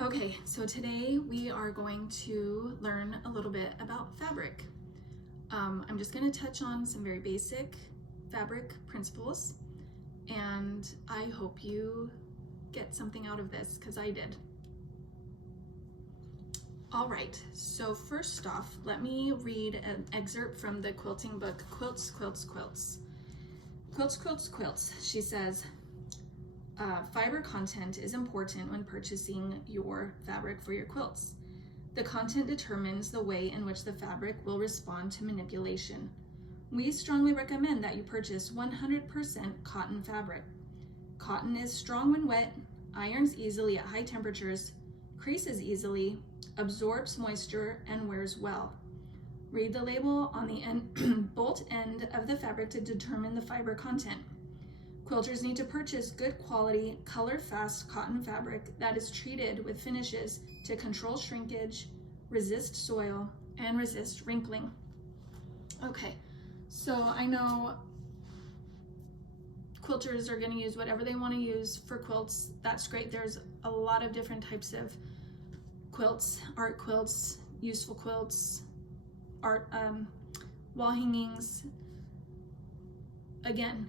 Okay, so today we are going to learn a little bit about fabric. I'm just going to touch on some very basic fabric principles, and I hope you get something out of this because I did. All right, so first off, let me read an excerpt from the quilting book, Quilts, Quilts, Quilts. Quilts, Quilts, Quilts. She says, fiber content is important when purchasing your fabric for your quilts. The content determines the way in which the fabric will respond to manipulation. We strongly recommend that you purchase 100% cotton fabric. Cotton is strong when wet, irons easily at high temperatures, creases easily, absorbs moisture, and wears well. Read the label on the bolt end of the fabric to determine the fiber content. Quilters need to purchase good quality, color-fast cotton fabric that is treated with finishes to control shrinkage, resist soil, and resist wrinkling. Okay, so I know quilters are going to use whatever they want to use for quilts. That's great. There's a lot of different types of quilts, art quilts, useful quilts, art wall hangings. Again,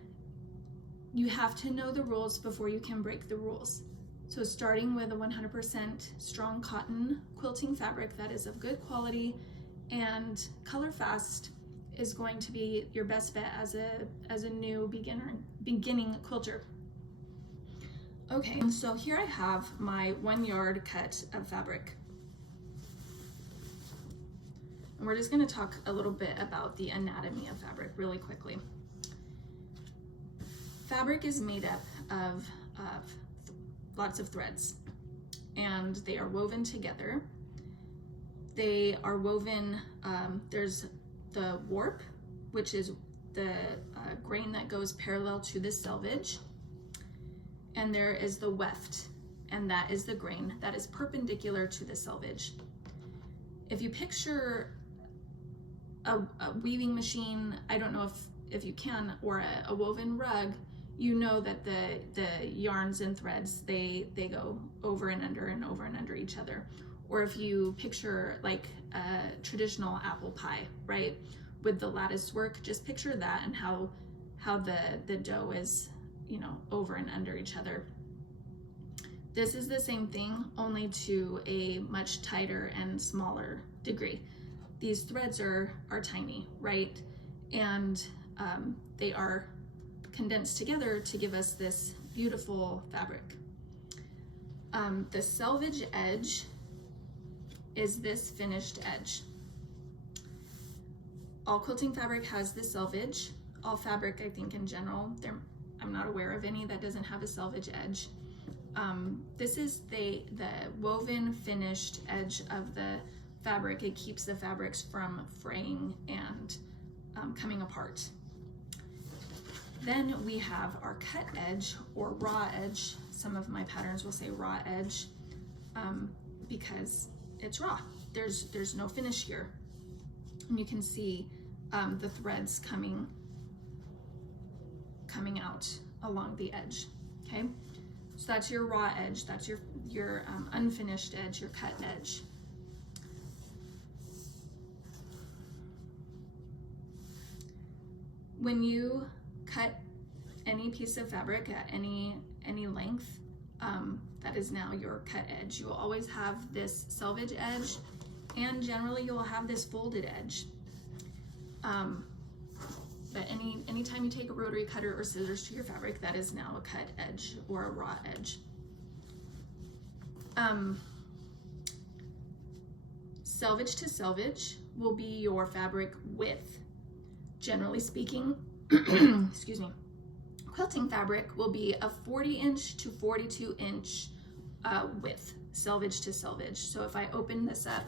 you have to know the rules before you can break the rules. So starting with a 100% strong cotton quilting fabric that is of good quality and color fast is going to be your best bet as a new beginning quilter. Okay, so here I have my 1 yard cut of fabric. And we're just going to talk a little bit about the anatomy of fabric really quickly. Fabric is made up of lots of threads, and they are woven together. They are woven, there's the warp, which is the grain that goes parallel to the selvage, and there is the weft, and that is the grain that is perpendicular to the selvage. If you picture a weaving machine, I don't know if you can, or a woven rug, you know that the yarns and threads, they go over and under each other. Or if you picture like a traditional apple pie, right, with the lattice work, just picture that and how the dough is, over and under each other. This is the same thing, only to a much tighter and smaller degree. These threads are tiny, right, and they are condensed together to give us this beautiful fabric. The selvage edge is this finished edge. All quilting fabric has the selvage. All fabric, I think in general, I'm not aware of any that doesn't have a selvage edge. This is the woven finished edge of the fabric. It keeps the fabrics from fraying and coming apart. Then we have our cut edge or raw edge. Some of my patterns will say raw edge because it's raw. There's no finish here. And you can see the threads coming out along the edge, okay? So that's your raw edge, that's your unfinished edge, your cut edge. When you cut any piece of fabric at any length, that is now your cut edge. You will always have this selvage edge, and generally you will have this folded edge. But anytime you take a rotary cutter or scissors to your fabric, that is now a cut edge or a raw edge. Selvage to selvage will be your fabric width. Generally speaking, excuse me, quilting fabric will be a 40-inch to 42-inch width, selvage to selvage. So if I open this up,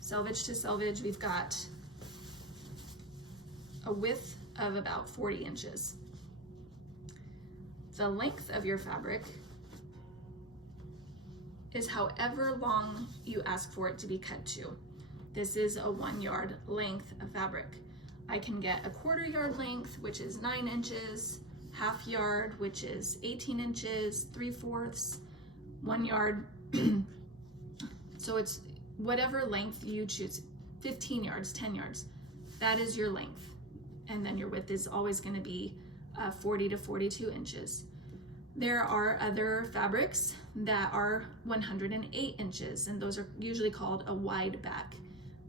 selvage to selvage, we've got a width of about 40 inches. The length of your fabric is however long you ask for it to be cut to. This is a 1 yard length of fabric. I can get a 1/4 yard length, which is 9 inches, half yard, which is 18 inches, 3/4, 1 yard. So it's whatever length you choose, 15 yards, 10 yards, that is your length. And then your width is always going to be 40 to 42 inches. There are other fabrics that are 108 inches, and those are usually called a wide back.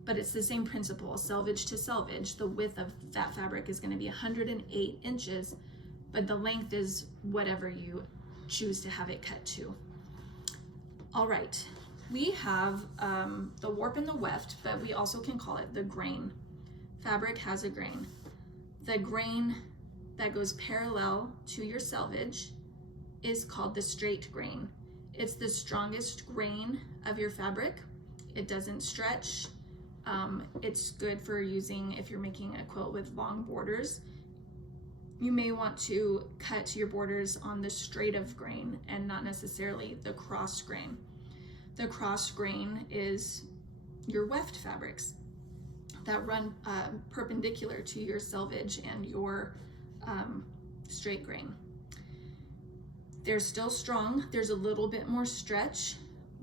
But it's the same principle, selvage to selvage. The width of that fabric is going to be 108 inches, but the length is whatever you choose to have it cut to. All right, we have the warp and the weft, but we also can call it the grain. Fabric has a grain. The grain that goes parallel to your selvage is called the straight grain. It's the strongest grain of your fabric. It doesn't stretch. It's good for using if you're making a quilt with long borders. You may want to cut your borders on the straight of grain and not necessarily the cross grain. The cross grain is your weft fabrics that run perpendicular to your selvage and your straight grain. They're still strong. There's a little bit more stretch,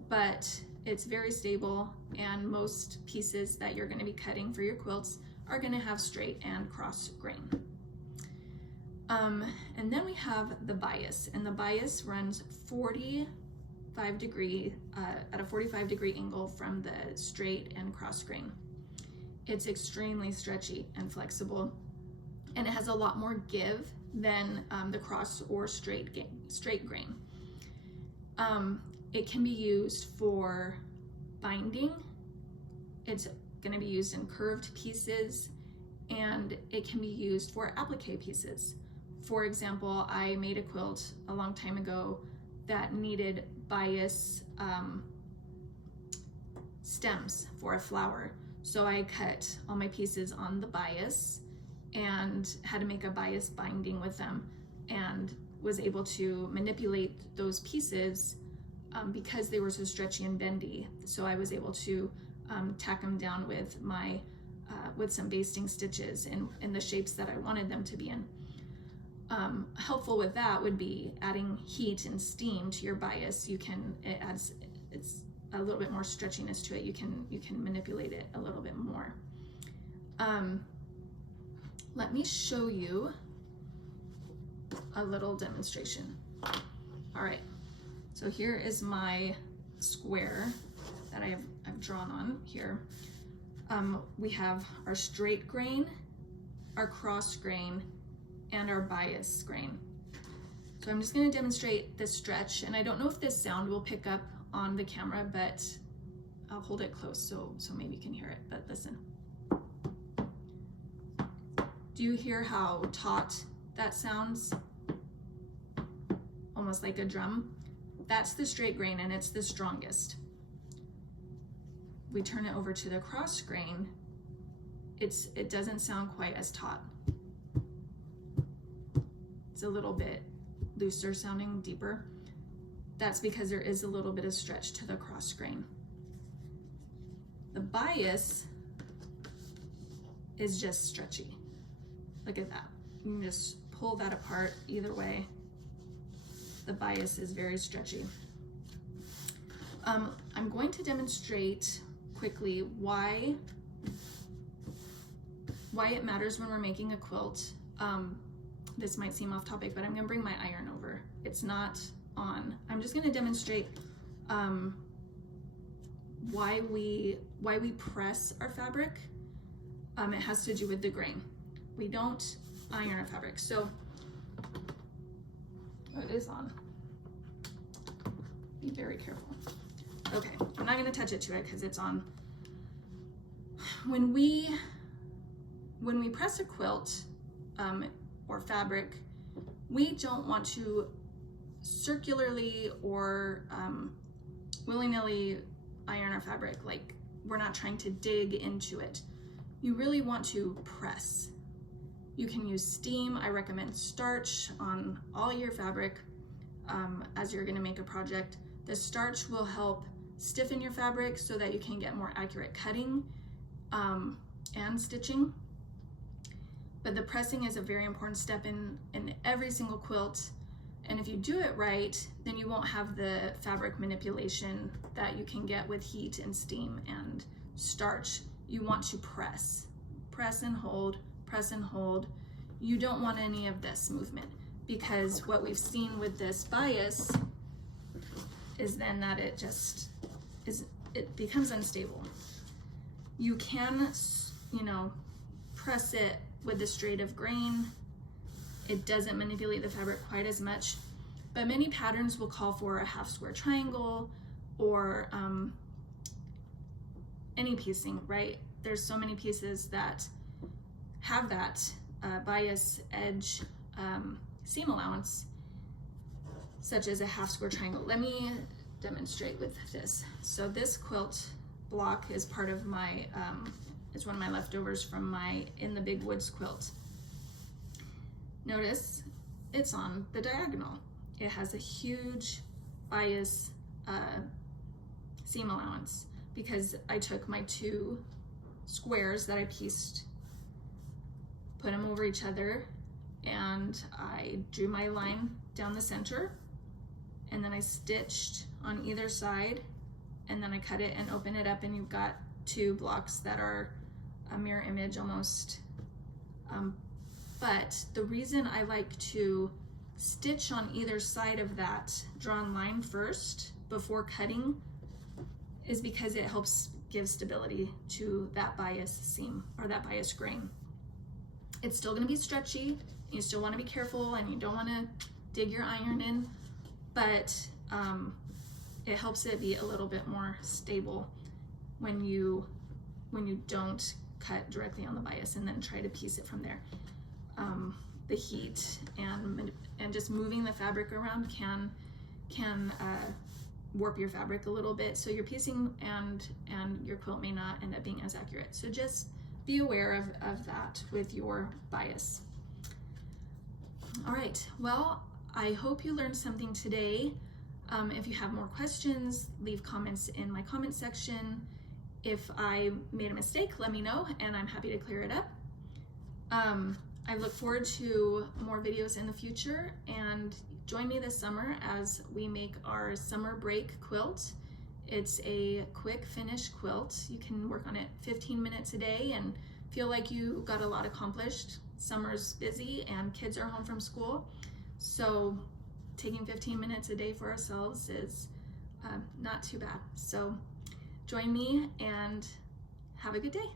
but it's very stable, and most pieces that you're going to be cutting for your quilts are going to have straight and cross grain. And then we have the bias, and the bias runs 45 degree at a 45-degree angle from the straight and cross grain. It's extremely stretchy and flexible, and it has a lot more give than the cross or straight grain. It can be used for binding. It's going to be used in curved pieces, and it can be used for applique pieces. For example, I made a quilt a long time ago that needed bias stems for a flower. So I cut all my pieces on the bias and had to make a bias binding with them, and was able to manipulate those pieces because they were so stretchy and bendy. So I was able to tack them down with my with some basting stitches in the shapes that I wanted them to be in. Helpful with that would be adding heat and steam to your bias. It's a little bit more stretchiness to it. You can manipulate it a little bit more. Let me show you a little demonstration. All right, so here is my square that I've drawn on here. We have our straight grain, our cross grain, and our bias grain. So I'm just going to demonstrate this stretch, and I don't know if this sound will pick up on the camera, but I'll hold it close so maybe you can hear it. But listen. Do you hear how taut that sounds? Almost like a drum. That's the straight grain, and it's the strongest. We turn it over to the cross grain, it doesn't sound quite as taut. It's a little bit looser sounding, deeper. That's because there is a little bit of stretch to the cross grain. The bias is just stretchy. Look at that. You can just pull that apart either way. The bias is very stretchy. I'm going to demonstrate quickly why it matters when we're making a quilt. This might seem off topic, but I'm gonna bring my iron over. It's not on. I'm just gonna demonstrate why we press our fabric. It has to do with the grain. We don't iron our fabric. So it is on. Be very careful. Okay, I'm not gonna touch it to it because it's on. When we press a quilt or fabric, we don't want to circularly or willy-nilly iron our fabric. Like, we're not trying to dig into it. You really want to press. You can use steam. I recommend starch on all your fabric as you're gonna make a project. The starch will help stiffen your fabric so that you can get more accurate cutting and stitching. But the pressing is a very important step in every single quilt. And if you do it right, then you won't have the fabric manipulation that you can get with heat and steam and starch. You want to press. Press and hold, press and hold. You don't want any of this movement, because what we've seen with this bias is then that it becomes unstable. You can, you know, press it with the straight of grain. It doesn't manipulate the fabric quite as much, but many patterns will call for a half square triangle or any piecing, right? There's so many pieces that have that bias edge seam allowance, such as a half square triangle. Let me demonstrate with this. So this quilt block is part of my, it's one of my leftovers from my In the Big Woods quilt. Notice it's on the diagonal. It has a huge bias seam allowance because I took my 2 squares that I pieced, put them over each other, and I drew my line down the center, and then I stitched on either side, and then I cut it and open it up, and you've got 2 blocks that are a mirror image almost. But the reason I like to stitch on either side of that drawn line first before cutting is because it helps give stability to that bias seam or that bias grain. It's still going to be stretchy. You still want to be careful, and you don't want to dig your iron in, but it helps it be a little bit more stable when you don't cut directly on the bias and then try to piece it from there. The heat and just moving the fabric around can warp your fabric a little bit, so your piecing and your quilt may not end up being as accurate. So just be aware of that with your bias. All right, well, I hope you learned something today. If you have more questions, leave comments in my comment section. If I made a mistake, let me know, and I'm happy to clear it up. I look forward to more videos in the future, and join me this summer as we make our summer break quilt. It's a quick finish quilt. You can work on it 15 minutes a day and feel like you got a lot accomplished. Summer's busy and kids are home from school, so taking 15 minutes a day for ourselves is not too bad. So join me and have a good day.